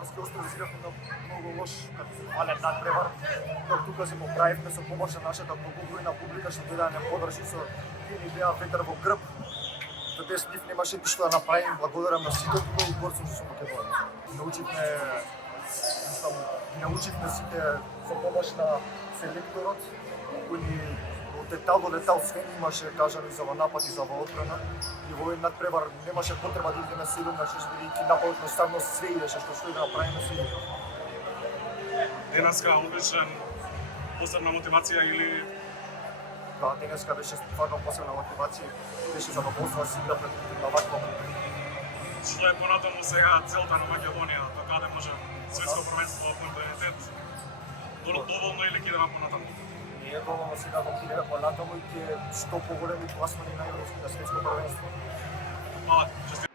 Канарски острови изигравме на многу лош како фален надпревар, док тука се поправивме со помош на нашата многобројна публика што дојде да не подржи со тие ни беа ветер во грб. Да без нив немаше ништо да направим, благодарам на сите тука и борци што се Македонија. Научивме научивме сите со помош на селекторот, кој ни од детал до детал све имаше кажано и за во напад и за во одбрана. И во овој надпревар немаше потреба да идеме 7 на 6, бидејќи нападот едноставно све идеше што и да направиме се игра. Денеска одличен, посебна мотивација или Да, денеска беше стварно посебна мотивација, беше задоволство да се игра пред на ваква публика. што е понатаму сега целта на Македонија, до каде може светско првенство во континентет? Доволно или ќе идеме понатаму? Не е доволно сега да идеме понатаму и ќе што поголеми пласмани на европско на светско првенство. Честит